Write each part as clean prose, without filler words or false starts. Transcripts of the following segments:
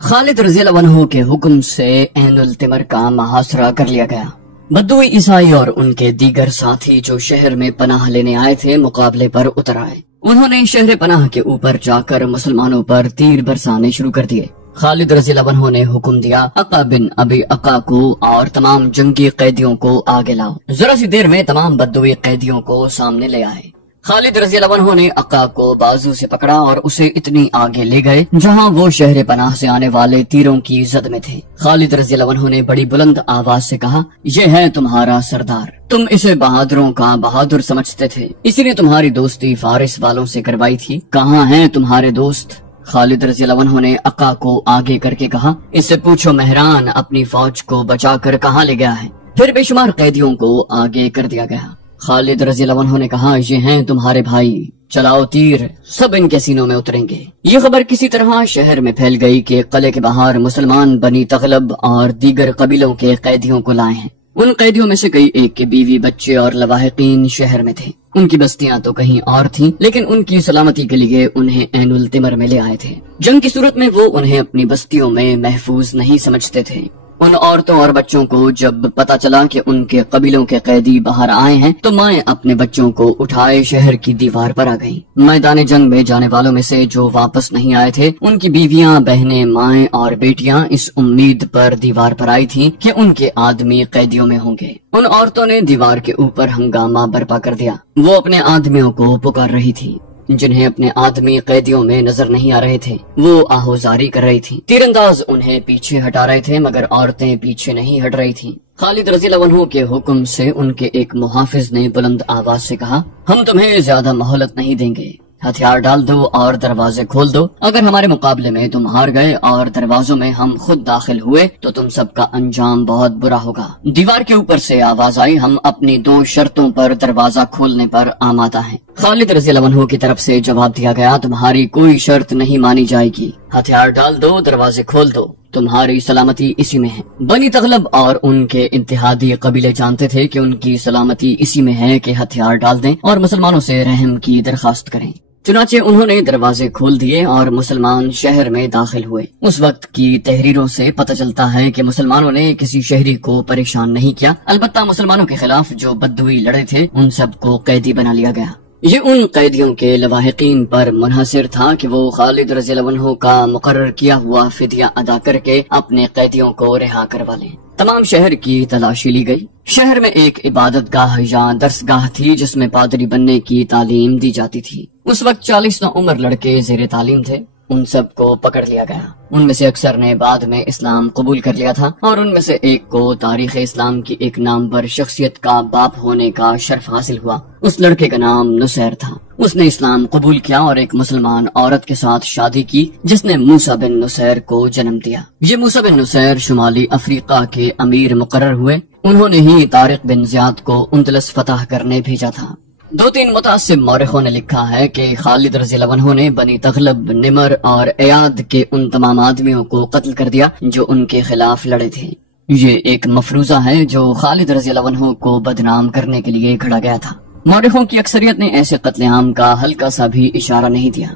خالد رضی اللہ عنہ کے حکم سے عین التمر کا محاصرہ کر لیا گیا۔ بدوی عیسائی اور ان کے دیگر ساتھی جو شہر میں پناہ لینے آئے تھے مقابلے پر اتر آئے۔ انہوں نے شہر پناہ کے اوپر جا کر مسلمانوں پر تیر برسانے شروع کر دیے۔ خالد رضی اللہ عنہ نے حکم دیا، عقا بن ابی عقا کو اور تمام جنگی قیدیوں کو آگے لاؤ۔ ذرا سی دیر میں تمام بدوی قیدیوں کو سامنے لے آئے۔ خالد رضی اللہ عنہ نے عقا کو بازو سے پکڑا اور اسے اتنی آگے لے گئے جہاں وہ شہر پناہ سے آنے والے تیروں کی زد میں تھے۔ خالد رضی اللہ عنہ نے بڑی بلند آواز سے کہا، یہ ہے تمہارا سردار، تم اسے بہادروں کا بہادر سمجھتے تھے، اسی نے تمہاری دوستی فارس والوں سے کروائی تھی، کہاں ہیں تمہارے دوست؟ خالد رضی اللہ عنہ نے عقا کو آگے کر کے کہا، اس سے پوچھو مہران اپنی فوج کو بچا کر کہاں لے گیا ہے؟ پھر بے شمار قیدیوں کو آگے کر دیا گیا۔ خالد رضی اللہ عنہ نے کہا، یہ ہیں تمہارے بھائی، چلاؤ تیر، سب ان کے سینوں میں اتریں گے۔ یہ خبر کسی طرح شہر میں پھیل گئی کہ قلعے کے باہر مسلمان بنی تغلب اور دیگر قبیلوں کے قیدیوں کو لائے ہیں۔ ان قیدیوں میں سے کئی ایک کے بیوی، بچے اور لواحقین شہر میں تھے۔ ان کی بستیاں تو کہیں اور تھیں، لیکن ان کی سلامتی کے لیے انہیں عین التمر میں لے آئے تھے۔ جنگ کی صورت میں وہ انہیں اپنی بستیوں میں محفوظ نہیں سمجھتے تھے۔ ان عورتوں اور بچوں کو جب پتا چلا کہ ان کے قبیلوں کے قیدی باہر آئے ہیں تو مائیں اپنے بچوں کو اٹھائے شہر کی دیوار پر آ گئیں۔ میدان جنگ میں جانے والوں میں سے جو واپس نہیں آئے تھے ان کی بیویاں، بہنیں، مائیں اور بیٹیاں اس امید پر دیوار پر آئی تھیں کہ ان کے آدمی قیدیوں میں ہوں گے۔ ان عورتوں نے دیوار کے اوپر ہنگامہ برپا کر دیا۔ وہ اپنے آدمیوں کو پکار رہی تھی جنہیں اپنے آدمی قیدیوں میں نظر نہیں آ رہے تھے۔ وہ آہوزاری کر رہی تھی۔ تیر انداز انہیں پیچھے ہٹا رہے تھے مگر عورتیں پیچھے نہیں ہٹ رہی تھیں۔ خالد رضی اللہ عنہ کے حکم سے ان کے ایک محافظ نے بلند آواز سے کہا، ہم تمہیں زیادہ مہلت نہیں دیں گے، ہتھیار ڈال دو اور دروازے کھول دو۔ اگر ہمارے مقابلے میں تم ہار گئے اور دروازوں میں ہم خود داخل ہوئے تو تم سب کا انجام بہت برا ہوگا۔ دیوار کے اوپر سے آواز آئی، ہم اپنی 2 شرطوں پر دروازہ کھولنے پر آمادہ ہیں۔ خالد رضی اللہ عنہ کی طرف سے جواب دیا گیا، تمہاری کوئی شرط نہیں مانی جائے گی، ہتھیار ڈال دو، دروازے کھول دو، تمہاری سلامتی اسی میں ہے۔ بنی تغلب اور ان کے اتحادی قبیلے جانتے تھے کہ ان کی سلامتی اسی میں ہے کہ ہتھیار ڈال دیں اور مسلمانوں سے رحم کی درخواست کریں۔ چنانچہ انہوں نے دروازے کھول دیے اور مسلمان شہر میں داخل ہوئے۔ اس وقت کی تحریروں سے پتہ چلتا ہے کہ مسلمانوں نے کسی شہری کو پریشان نہیں کیا، البتہ مسلمانوں کے خلاف جو بدوی لڑے تھے ان سب کو قیدی بنا لیا گیا۔ یہ ان قیدیوں کے لواحقین پر منحصر تھا کہ وہ خالد رضی اللہ عنہ کا مقرر کیا ہوا فدیہ ادا کر کے اپنے قیدیوں کو رہا کروا لیں۔ تمام شہر کی تلاشی لی گئی۔ شہر میں ایک عبادت گاہ یا درس گاہ تھی جس میں پادری بننے کی تعلیم دی جاتی تھی۔ اس وقت 40 نوعمر لڑکے زیر تعلیم تھے۔ ان سب کو پکڑ لیا گیا۔ ان میں سے اکثر نے بعد میں اسلام قبول کر لیا تھا اور ان میں سے ایک کو تاریخ اسلام کی ایک نامور شخصیت کا باپ ہونے کا شرف حاصل ہوا۔ اس لڑکے کا نام نصیر تھا۔ اس نے اسلام قبول کیا اور ایک مسلمان عورت کے ساتھ شادی کی جس نے موسیٰ بن نصیر کو جنم دیا۔ یہ موسیٰ بن نصیر شمالی افریقہ کے امیر مقرر ہوئے۔ انہوں نے ہی طارق بن زیاد کو اندلس فتح کرنے بھیجا تھا۔ 2-3 متعصب مورخوں نے لکھا ہے کہ خالد رضی اللہ عنہ نے بنی تغلب، نمر اور ایاد کے ان تمام آدمیوں کو قتل کر دیا جو ان کے خلاف لڑے تھے۔ یہ ایک مفروضہ ہے جو خالد رضی اللہ عنہ کو بدنام کرنے کے لیے گھڑا گیا تھا۔ مورخوں کی اکثریت نے ایسے قتل عام کا ہلکا سا بھی اشارہ نہیں دیا۔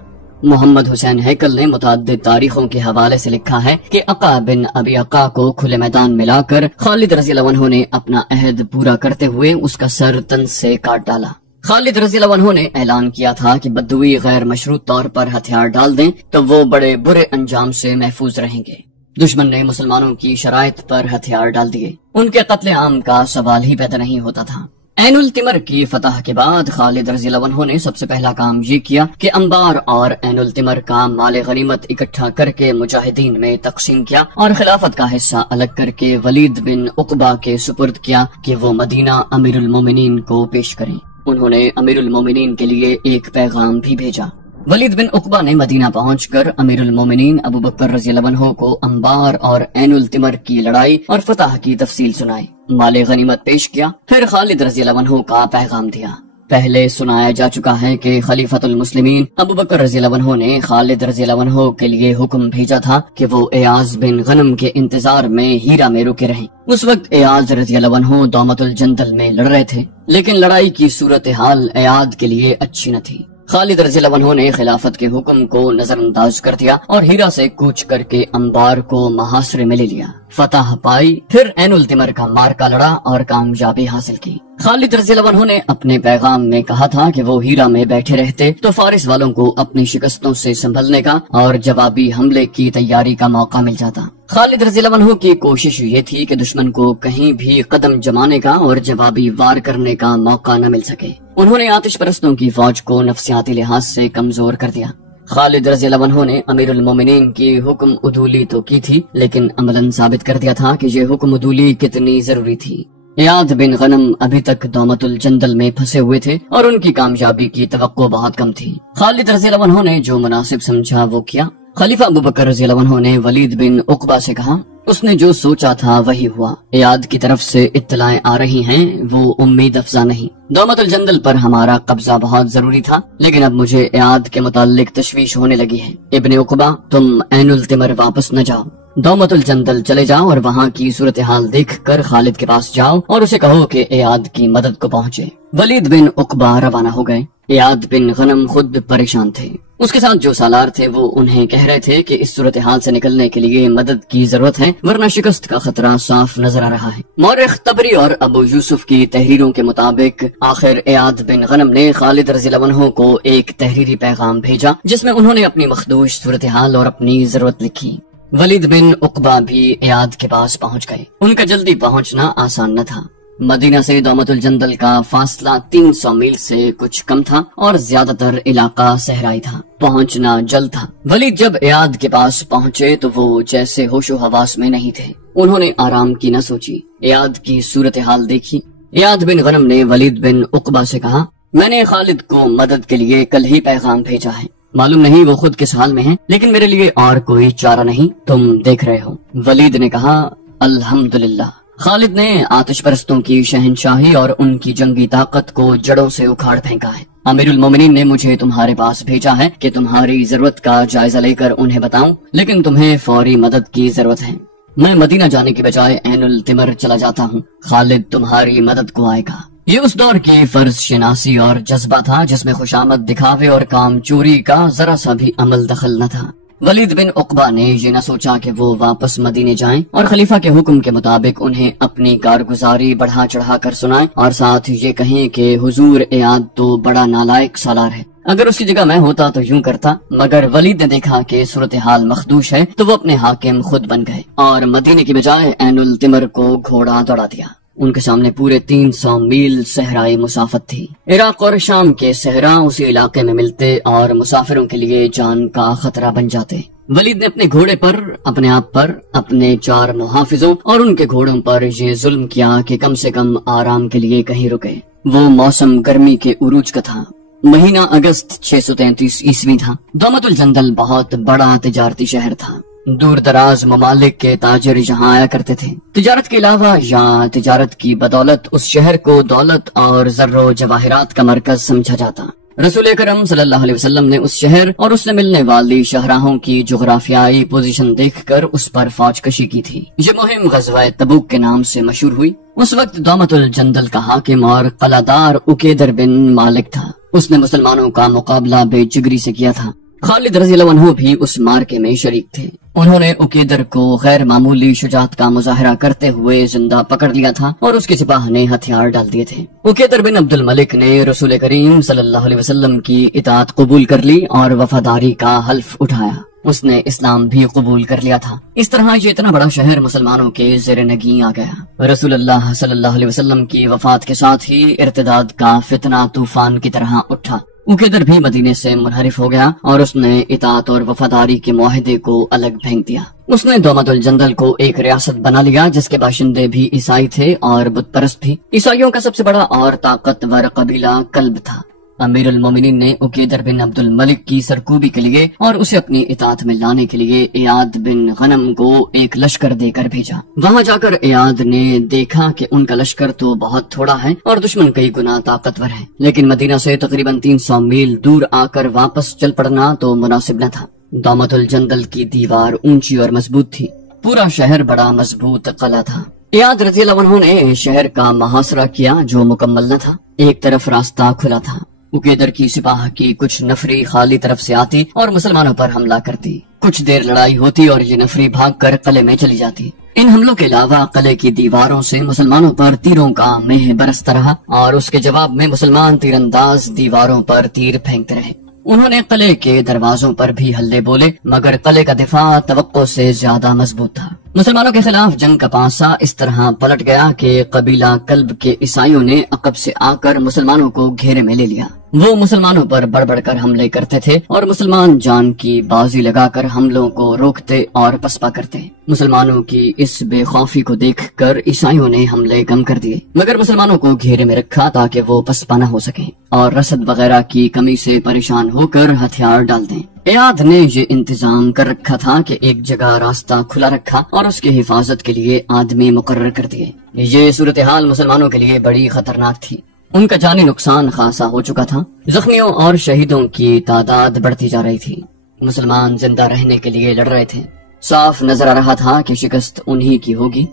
محمد حسین ہیکل نے متعدد تاریخوں کے حوالے سے لکھا ہے کہ عقا بن ابی عقا کو کھلے میدان میں لا کر خالد رضی اللہ عنہ نے اپنا عہد پورا کرتے ہوئے اس کا سر تن سے کاٹ ڈالا۔ خالد رضی اللہ عنہ نے اعلان کیا تھا کہ بدوی غیر مشروط طور پر ہتھیار ڈال دیں تو وہ بڑے برے انجام سے محفوظ رہیں گے۔ دشمن نے مسلمانوں کی شرائط پر ہتھیار ڈال دیے۔ ان کے قتل عام کا سوال ہی پیدا نہیں ہوتا تھا۔ عین التمر کی فتح کے بعد خالد رضی اللہ عنہ نے سب سے پہلا کام یہ کیا کہ انبار اور عین التمر کا مال غنیمت اکٹھا کر کے مجاہدین میں تقسیم کیا اور خلافت کا حصہ الگ کر کے ولید بن عقبہ کے سپرد کیا کہ وہ مدینہ امیر المومنین کو پیش کریں۔ انہوں نے امیر المومنین کے لیے ایک پیغام بھی بھیجا۔ ولید بن عقبہ نے مدینہ پہنچ کر امیر المومنین ابو بکر رضی اللہ عنہ کو انبار اور عین التمر کی لڑائی اور فتح کی تفصیل سنائی، مال غنیمت پیش کیا، پھر خالد رضی اللہ عنہ کا پیغام دیا۔ پہلے سنایا جا چکا ہے کہ خلیفۃ المسلمین ابو بکر رضی اللہ عنہ نے خالد رضی اللہ عنہ کے لیے حکم بھیجا تھا کہ وہ ایاز بن غنم کے انتظار میں ہیرا میں رکے رہیں۔ اس وقت ایاز رضی اللہ عنہ دومت الجندل میں لڑ رہے تھے، لیکن لڑائی کی صورتحال ایاد کے لیے اچھی نہ تھی۔ خالد رضی اللہ عنہ نے خلافت کے حکم کو نظر انداز کر دیا اور ہیرا سے کوچ کر کے انبار کو محاصرے میں لے لیا، فتح پائی، پھر عین التمر کا مارکا لڑا اور کامیابی حاصل کی۔ خالد رضی اللہ عنہ نے اپنے پیغام میں کہا تھا کہ وہ ہیرا میں بیٹھے رہتے تو فارس والوں کو اپنی شکستوں سے سنبھلنے کا اور جوابی حملے کی تیاری کا موقع مل جاتا۔ خالد رضی اللہ عنہ کی کوشش یہ تھی کہ دشمن کو کہیں بھی قدم جمانے کا اور جوابی وار کرنے کا موقع نہ مل سکے۔ انہوں نے آتش پرستوں کی فوج کو نفسیاتی لحاظ سے کمزور کر دیا۔ خالد رضی اللہ عنہ نے امیر المومنین کی حکم عدولی تو کی تھی، لیکن عملاً ثابت کر دیا تھا کہ یہ حکم عدولی کتنی ضروری تھی۔ ایاد بن غنم ابھی تک دومت الجندل میں پھنسے ہوئے تھے اور ان کی کامیابی کی توقع بہت کم تھی۔ خالد رضی اللہ عنہ نے جو مناسب سمجھا وہ کیا۔ خلیفہ ابوبکر رضی اللہ عنہ نے ولید بن عقبہ سے کہا، اس نے جو سوچا تھا وہی ہوا۔ ایاد کی طرف سے اطلاعیں آ رہی ہیں، وہ امید افزا نہیں۔ دومت الجندل پر ہمارا قبضہ بہت ضروری تھا، لیکن اب مجھے ایاد کے متعلق تشویش ہونے لگی ہے۔ ابن عقبہ، تم عین التمر واپس نہ جاؤ، دومت الجندل چلے جاؤ اور وہاں کی صورتحال دیکھ کر خالد کے پاس جاؤ اور اسے کہو کہ ایاد کی مدد کو پہنچے۔ ولید بن عقبہ روانہ ہو گئے۔ ایاد بن غنم خود پریشان تھے، اس کے ساتھ جو سالار تھے وہ انہیں کہہ رہے تھے کہ اس صورتحال سے نکلنے کے لیے مدد کی ضرورت ہے، ورنہ شکست کا خطرہ صاف نظر آ رہا ہے۔ مورخ طبری اور ابو یوسف کی تحریروں کے مطابق آخر ایاد بن غنم نے خالد رضی اللہ عنہ کو ایک تحریری پیغام بھیجا جس میں انہوں نے اپنی مخدوش صورتحال اور اپنی ضرورت لکھی۔ ولید بن عقبہ بھی ایاد کے پاس پہنچ گئے۔ ان کا جلدی پہنچنا آسان نہ تھا۔ مدینہ سے دومت الجندل کا فاصلہ 300 میل سے کچھ کم تھا اور زیادہ تر علاقہ صحرائی تھا، پہنچنا جلد تھا۔ ولید جب ایاد کے پاس پہنچے تو وہ جیسے ہوش و حواس میں نہیں تھے۔ انہوں نے آرام کی نہ سوچی، ایاد کی صورتحال دیکھی۔ ایاد بن غنم نے ولید بن عقبہ سے کہا، میں نے خالد کو مدد کے لیے کل ہی پیغام بھیجا ہے، معلوم نہیں وہ خود کس حال میں ہیں، لیکن میرے لیے اور کوئی چارہ نہیں، تم دیکھ رہے ہو۔ ولید نے کہا، الحمدللہ۔ خالد نے آتش پرستوں کی شہنشاہی اور ان کی جنگی طاقت کو جڑوں سے اکھاڑ پھینکا ہے۔ امیر المومنین نے مجھے تمہارے پاس بھیجا ہے کہ تمہاری ضرورت کا جائزہ لے کر انہیں بتاؤں، لیکن تمہیں فوری مدد کی ضرورت ہے۔ میں مدینہ جانے کے بجائے عین التمر چلا جاتا ہوں، خالد تمہاری مدد کو آئے گا۔ یہ اس دور کی فرض شناسی اور جذبہ تھا جس میں خوشامد دکھاوے اور کام چوری کا ذرا سا بھی عمل دخل نہ تھا۔ ولید بن عقبہ نے یہ نہ سوچا کہ وہ واپس مدینے جائیں اور خلیفہ کے حکم کے مطابق انہیں اپنی کارگزاری بڑھا چڑھا کر سنائیں اور ساتھ یہ کہیں کہ حضور ایاد تو بڑا نالائق سالار ہے، اگر اس کی جگہ میں ہوتا تو یوں کرتا۔ مگر ولید نے دیکھا کہ صورتحال مخدوش ہے تو وہ اپنے حاکم خود بن گئے اور مدینے کی بجائے عین التمر کو گھوڑا دوڑا دیا۔ ان کے سامنے پورے 300 میل صحرائی مسافت تھی۔ عراق اور شام کے صحرا اسی علاقے میں ملتے اور مسافروں کے لیے جان کا خطرہ بن جاتے۔ ولید نے اپنے گھوڑے پر، اپنے آپ پر، اپنے 4 محافظوں اور ان کے گھوڑوں پر یہ ظلم کیا کہ کم سے کم آرام کے لیے کہیں رکے۔ وہ موسم گرمی کے عروج کا تھا، مہینہ اگست 633 عیسوی تھا۔ دومت الجندل بہت بڑا تجارتی شہر تھا، دور دراز ممالک کے تاجر یہاں آیا کرتے تھے۔ تجارت کے علاوہ یا تجارت کی بدولت اس شہر کو دولت اور زر و جواہرات کا مرکز سمجھا جاتا۔ رسول اکرم صلی اللہ علیہ وسلم نے اس شہر اور اس سے ملنے والی شاہراہوں کی جغرافیائی پوزیشن دیکھ کر اس پر فوج کشی کی تھی۔ یہ مہم غزوہ تبوک کے نام سے مشہور ہوئی۔ اس وقت دومت الجندل کا حاکم اور قلعہ دار عقیدر بن مالک تھا۔ اس نے مسلمانوں کا مقابلہ بے جگری سے کیا تھا۔ خالد رضی اللہ عنہ بھی اس مارکے میں شریک تھے۔ انہوں نے عقیدر کو غیر معمولی شجاعت کا مظاہرہ کرتے ہوئے زندہ پکڑ لیا تھا اور اس کے سپاہ نے ہتھیار ڈال دیے تھے۔ عقیدر بن عبد الملک نے رسول کریم صلی اللہ علیہ وسلم کی اطاعت قبول کر لی اور وفاداری کا حلف اٹھایا۔ اس نے اسلام بھی قبول کر لیا تھا۔ اس طرح یہ اتنا بڑا شہر مسلمانوں کے زیر نگیں آ گیا۔ رسول اللہ صلی اللہ علیہ وسلم کی وفات کے ساتھ ہی ارتداد کا فتنہ طوفان کی طرح اٹھا۔ عقیدر بھی مدینے سے منحرف ہو گیا اور اس نے اطاعت اور وفاداری کے معاہدے کو الگ پھینک دیا۔ اس نے دومت الجندل کو ایک ریاست بنا لیا جس کے باشندے بھی عیسائی تھے اور بت پرست بھی۔ عیسائیوں کا سب سے بڑا اور طاقتور قبیلہ کلب تھا۔ امیر المومنین نے عقیدر بن عبد الملک کی سرکوبی کے لیے اور اسے اپنی اطاعت میں لانے کے لیے ایاد بن غنم کو ایک لشکر دے کر بھیجا۔ وہاں جا کر ایاد نے دیکھا کہ ان کا لشکر تو بہت تھوڑا ہے اور دشمن کئی گنا طاقتور ہے، لیکن مدینہ سے تقریباً 300 میل دور آ کر واپس چل پڑنا تو مناسب نہ تھا۔ دومت الجندل کی دیوار اونچی اور مضبوط تھی، پورا شہر بڑا مضبوط قلعہ تھا۔ ایاد رضی اللہ عنہ نے شہر کا محاصرہ کیا جو مکمل نہ تھا۔ ایک طرف راستہ کھلا تھا، اکیدر کی سپاہ کی کچھ نفری خالی طرف سے آتی اور مسلمانوں پر حملہ کرتی۔ کچھ دیر لڑائی ہوتی اور یہ نفری بھاگ کر قلعے میں چلی جاتی۔ ان حملوں کے علاوہ قلعے کی دیواروں سے مسلمانوں پر تیروں کا مہ برستا رہا اور اس کے جواب میں مسلمان تیر انداز دیواروں پر تیر پھینکتے رہے۔ انہوں نے قلعے کے دروازوں پر بھی حلے بولے مگر قلعے کا دفاع توقع سے زیادہ مضبوط تھا۔ مسلمانوں کے خلاف جنگ کا پانسا اس طرح پلٹ گیا کہ قبیلہ کلب کے عیسائیوں نے عقب سے آ کر مسلمانوں کو گھیرے میں لے لیا۔ وہ مسلمانوں پر بڑھ بڑھ کر حملے کرتے تھے اور مسلمان جان کی بازی لگا کر حملوں کو روکتے اور پسپا کرتے۔ مسلمانوں کی اس بے خوفی کو دیکھ کر عیسائیوں نے حملے کم کر دیے مگر مسلمانوں کو گھیرے میں رکھا تاکہ وہ پسپا نہ ہو سکیں اور رسد وغیرہ کی کمی سے پریشان ہو کر ہتھیار ڈال دیں۔ ایاد نے یہ انتظام کر رکھا تھا کہ ایک جگہ راستہ کھلا رکھا اور اس کی حفاظت کے لیے آدمی مقرر کر دیے۔ یہ صورتحال مسلمانوں کے لیے بڑی خطرناک تھی۔ ان کا جانی نقصان خاصا ہو چکا تھا۔ زخمیوں اور شہیدوں کی تعداد بڑھتی جا رہی تھی۔ مسلمان زندہ رہنے کے لیے لڑ رہے تھے۔ صاف نظر آ رہا تھا کہ شکست انہی کی ہوگی۔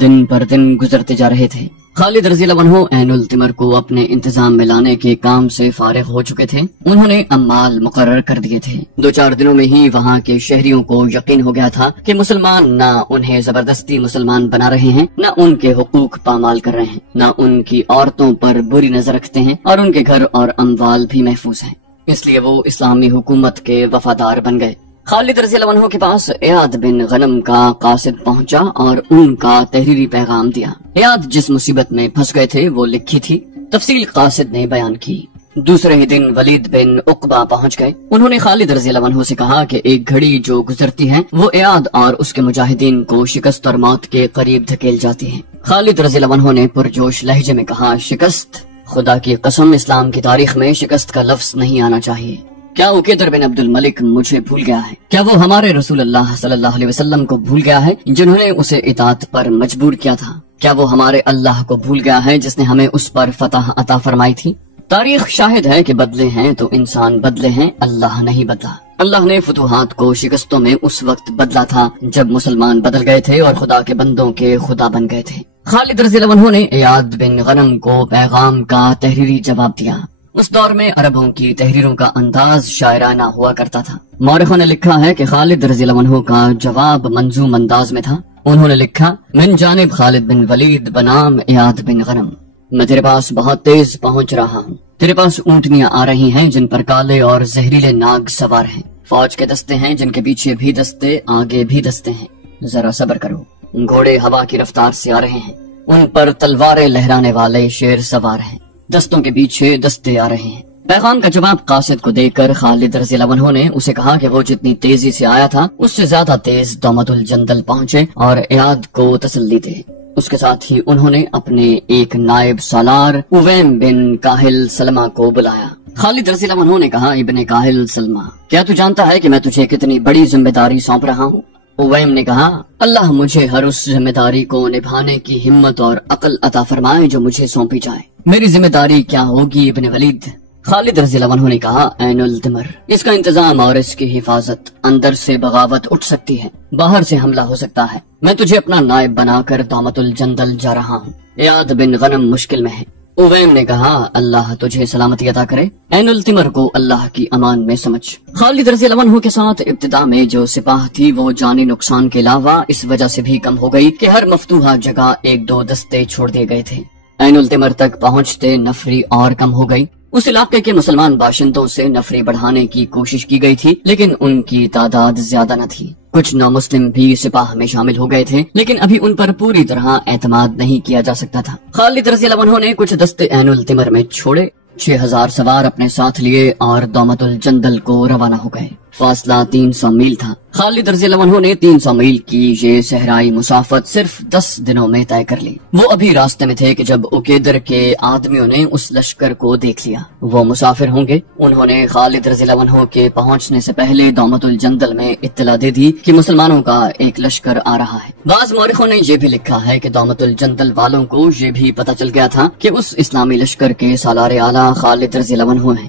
دن پر دن گزرتے جا رہے تھے۔ خالد رضی اللہ عنہ عین التمر کو اپنے انتظام میں لانے کے کام سے فارغ ہو چکے تھے۔ انہوں نے امال مقرر کر دیے تھے۔ 2-4 دنوں میں ہی وہاں کے شہریوں کو یقین ہو گیا تھا کہ مسلمان نہ انہیں زبردستی مسلمان بنا رہے ہیں، نہ ان کے حقوق پامال کر رہے ہیں، نہ ان کی عورتوں پر بری نظر رکھتے ہیں اور ان کے گھر اور اموال بھی محفوظ ہیں۔ اس لیے وہ اسلامی حکومت کے وفادار بن گئے۔ خالد رضی اللہ عنہ کے پاس ایاد بن غنم کا قاصد پہنچا اور ان کا تحریری پیغام دیا۔ ایاد جس مصیبت میں پھنس گئے تھے وہ لکھی تھی، تفصیل قاصد نے بیان کی۔ دوسرے ہی دن ولید بن عقبہ پہنچ گئے۔ انہوں نے خالد رضی اللہ عنہ سے کہا کہ ایک گھڑی جو گزرتی ہے وہ ایاد اور اس کے مجاہدین کو شکست اور موت کے قریب دھکیل جاتی ہے۔ خالد رضی اللہ عنہ نے پرجوش لہجے میں کہا، شکست؟ خدا کی قسم، اسلام کی تاریخ میں شکست کا لفظ نہیں آنا چاہیے۔ کیا عقیدر بن عبد الملک مجھے بھول گیا ہے؟ کیا وہ ہمارے رسول اللہ صلی اللہ علیہ وسلم کو بھول گیا ہے جنہوں نے اسے اطاعت پر مجبور کیا تھا؟ کیا وہ ہمارے اللہ کو بھول گیا ہے جس نے ہمیں اس پر فتح عطا فرمائی تھی؟ تاریخ شاہد ہے کہ بدلے ہیں تو انسان بدلے ہیں، اللہ نہیں بدلا۔ اللہ نے فتوحات کو شکستوں میں اس وقت بدلا تھا جب مسلمان بدل گئے تھے اور خدا کے بندوں کے خدا بن گئے تھے۔ خالد رضی اللہ عنہ نے ایاد بن غنم کو پیغام کا تحریری جواب دیا۔ اس دور میں عربوں کی تحریروں کا انداز شاعرانہ ہوا کرتا تھا۔ مورخوں نے لکھا ہے کہ خالد رضی اللہ عنہ کا جواب منظوم انداز میں تھا۔ انہوں نے لکھا، من جانب خالد بن ولید بنام ایاد بن غنم، میں تیرے پاس بہت تیز پہنچ رہا ہوں۔ تیرے پاس اونٹنیاں آ رہی ہیں جن پر کالے اور زہریلے ناگ سوار ہیں، فوج کے دستے ہیں جن کے پیچھے بھی دستے، آگے بھی دستے ہیں، ذرا صبر کرو۔ گھوڑے ہوا کی رفتار سے آ رہے ہیں، ان پر تلواریں لہرانے والے شیر سوار ہیں، دستوں کے پیچھے دستے آ رہے ہیں۔ پیغام کا جواب قاصد کو دے کر خالد رضی اللہ عنہ نے اسے کہا کہ وہ جتنی تیزی سے آیا تھا اس سے زیادہ تیز دومت الجندل پہنچے اور ایاد کو تسلی دے۔ اس کے ساتھ ہی انہوں نے اپنے ایک نائب سالار اویم بن کاہل سلمہ کو بلایا۔ خالد رضی اللہ عنہ نے کہا، ابن کاہل سلمہ، کیا تو جانتا ہے کہ میں تجھے کتنی بڑی ذمہ داری سونپ رہا ہوں؟ اویم نے کہا، اللہ مجھے ہر اس ذمہ داری کو نبھانے کی ہمت اور عقل عطا فرمائے جو مجھے سونپی جائے۔ میری ذمہ داری کیا ہوگی ابن ولید؟ خالد رضی اللہ عنہ نے کہا، عین التمر، اس کا انتظام اور اس کی حفاظت۔ اندر سے بغاوت اٹھ سکتی ہے، باہر سے حملہ ہو سکتا ہے۔ میں تجھے اپنا نائب بنا کر دومت الجندل جا رہا ہوں۔ ایاد بن غنم مشکل میں ہے۔ اویم نے کہا، اللہ تجھے سلامتی عطا کرے، عین التمر کو اللہ کی امان میں سمجھ۔ خالد رضی اللہ عنہ کے ساتھ ابتدا میں جو سپاہ تھی وہ جانی نقصان کے علاوہ اس وجہ سے بھی کم ہو گئی کہ ہر مفتوحہ جگہ 1-2 دستے چھوڑ دیے گئے تھے۔ عین التمر تک پہنچتے نفری اور کم ہو گئی۔ اس علاقے کے مسلمان باشندوں سے نفری بڑھانے کی کوشش کی گئی تھی لیکن ان کی تعداد زیادہ نہ تھی۔ کچھ نو مسلم بھی سپاہ میں شامل ہو گئے تھے لیکن ابھی ان پر پوری طرح اعتماد نہیں کیا جا سکتا تھا۔ خالد رضی اللہ عنہ نے کچھ دستے عین التمر میں چھوڑے، 6000 سوار اپنے ساتھ لیے اور دومت الجندل کو روانہ ہو گئے۔ فاصلہ 300 میل تھا۔ خالد رضی اللہ عنہ نے 300 میل کی یہ صحرائی مسافت صرف 10 دنوں میں طے کر لی۔ وہ ابھی راستے میں تھے کہ جب عقیدر کے آدمیوں نے اس لشکر کو دیکھ لیا۔ وہ مسافر ہوں گے۔ انہوں نے خالد رضی اللہ عنہ کے پہنچنے سے پہلے دومت الجندل میں اطلاع دے دی کہ مسلمانوں کا ایک لشکر آ رہا ہے۔ بعض مورخوں نے یہ بھی لکھا ہے کہ دومت الجندل والوں کو یہ بھی پتہ چل گیا تھا کہ اس اسلامی لشکر کے سالار اعلیٰ خالد رضی اللہ عنہ ہیں۔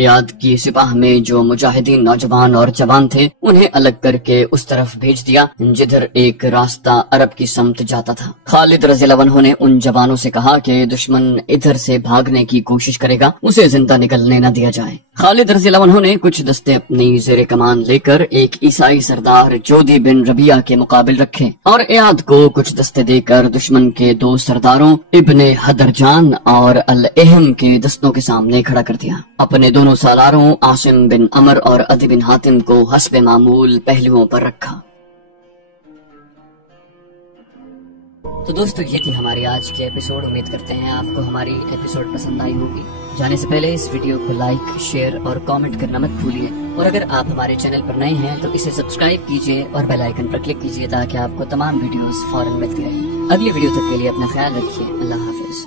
ایاد کی سپاہ میں جو مجاہدین نوجوان اور جوان تھے انہیں الگ کر کے اس طرف بھیج دیا جدھر ایک راستہ عرب کی سمت جاتا تھا۔ خالد رضی اللہ عنہ نے ان جوانوں سے کہا کہ دشمن ادھر سے بھاگنے کی کوشش کرے گا، اسے زندہ نکلنے نہ دیا جائے۔ خالد رضی اللہ عنہ نے کچھ دستے اپنی زیر کمان لے کر ایک عیسائی سردار جودی بن ربیعہ کے مقابل رکھے اور ایاد کو کچھ دستے دے کر دشمن کے 2 سرداروں ابن حدرجان اور الاہم کے دستوں کے سامنے کھڑا کر دیا۔ اپنے دونوں سالاروں عاصم بن عمر اور عدی بن حاتم کو حسب معمول پہلوؤں پر رکھا۔ تو دوستو یہ تھی ہماری آج کے ایپیسوڈ۔ امید کرتے ہیں آپ کو ہماری ایپیسوڈ پسند آئی ہوگی۔ جانے سے پہلے اس ویڈیو کو لائک، شیئر اور کامنٹ کرنا مت بھولیے، اور اگر آپ ہمارے چینل پر نئے ہیں تو اسے سبسکرائب کیجئے اور بیل آئیکن پر کلک کیجئے تاکہ آپ کو تمام ویڈیوز فوراً ملتی رہیں۔ اگلی ویڈیو تک کے لیے اپنا خیال رکھیے۔ اللہ حافظ۔